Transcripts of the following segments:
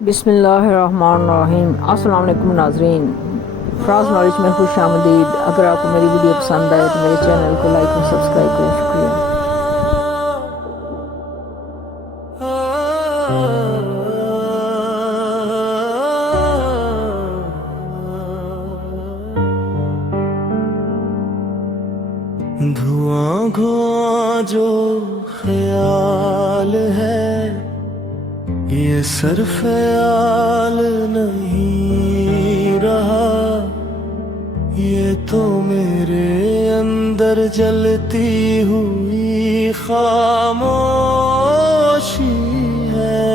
बिस्मिल्लाहिर्रहमानिर्रहीम। अस्सलाम वालेकुम नाज़रीन, फ्राज नॉलेज में खुश आमदीद। अगर आपको मेरी वीडियो पसंद आए तो मेरे चैनल को लाइक और सब्सक्राइब करें। शुक्रिया। धुआं धुआं जो ख्याल है ये सरफ़याल नहीं रहा, ये तो मेरे अंदर जलती हुई खामोशी है।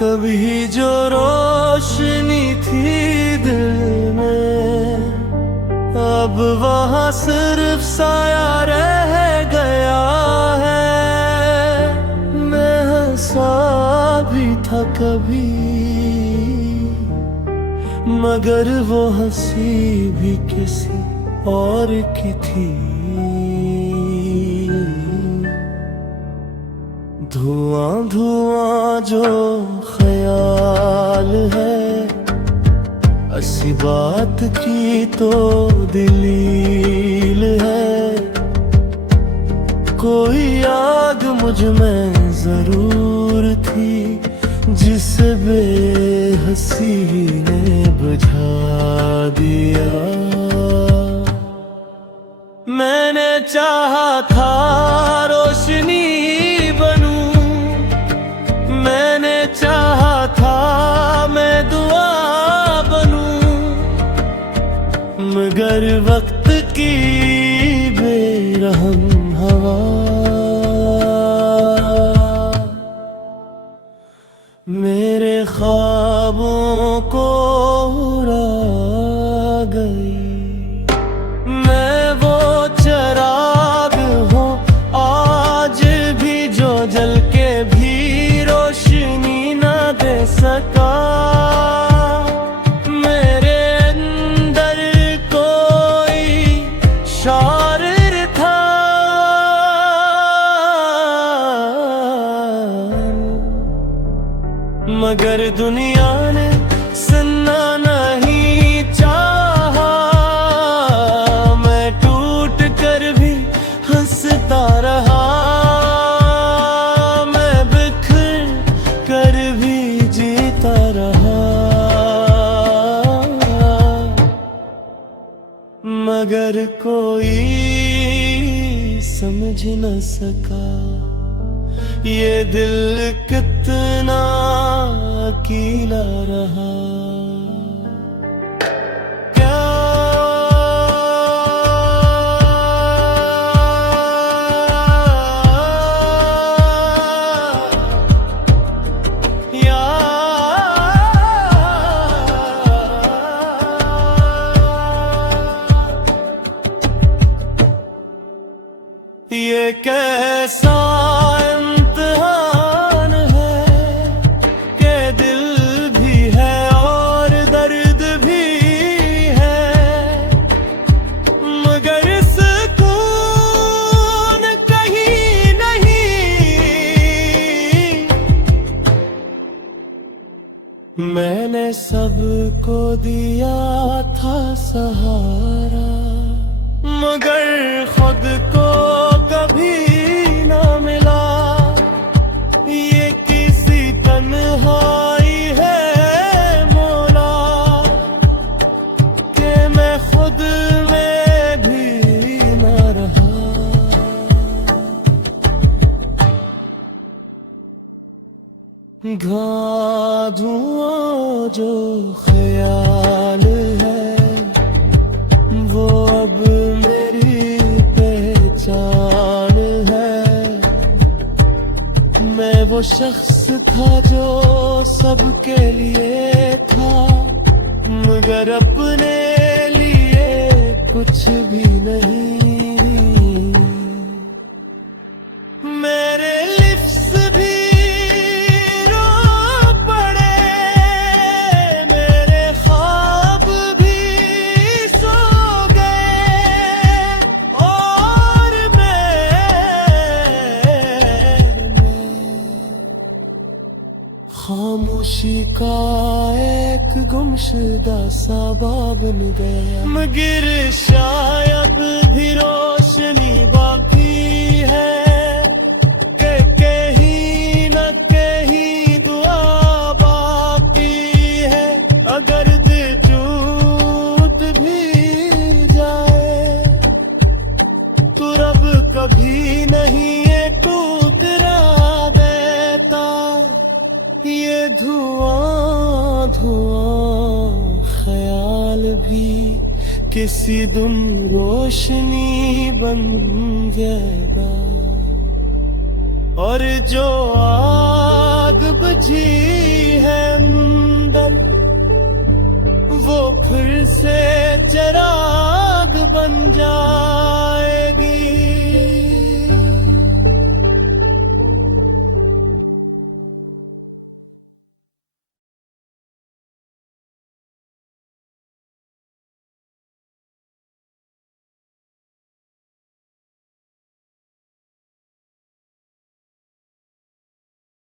कभी जो रोशनी थी दिल में अब वहाँ सिर्फ साया रह गया है। मैं हंसा भी था कभी मगर वो हंसी भी किसी और की थी। धुआं धुआं जो ख्याल है ऐसी बात की तो दलील है। कोई आग मुझ में जरूर थी जिसे बेहसी ने बुझा दिया। मैंने चाहा था रोशनी बनूं, मैंने चाहा था मैं दुआ मगर वक्त की बेरहम हवा मेरे ख्वाबों को उड़ा गई। मैं वो चिराग हूँ आज भी जो जल के भी रोशनी ना दे सका। मगर दुनिया ने सुनना नहीं चाहा, मैं टूट कर भी हंसता रहा, मैं बिखर कर भी जीता रहा। मगर कोई समझ न सका ये दिल कितना अकेला रहा। ये कैसा इम्तिहान है कि दिल भी है और दर्द भी है, मगर सुकून कहीं नहीं। मैंने सबको दिया था सहारा मगर खुद को कभी ना मिला। ये किसी तन्हाई है मौला कि मैं खुद में भी ना रहा। धुआं जो ख्याल है वो अब मेरी पहचान है। मैं वो शख्स था जो सबके लिए था मगर अपने लिए कुछ भी नहीं। मेरे लिप्स भी रो पड़े, मेरे ख्वाब भी सो गए और मैं खामोशी का एक गुमशुदा सा बाब बन गया, मगर शायद भी रोशनी बाकी है, कि कहीं न कहीं दुआ बाकी है। अगर दिल टूट भी जाए तो रब कभी नहीं ये टूटरा देता। ये धुआं धुआं ख्याल भी किसी दिन रोशनी बन जाएगा, और जो आग बुझी है अंदर वो फिर से चिराग बन जाए।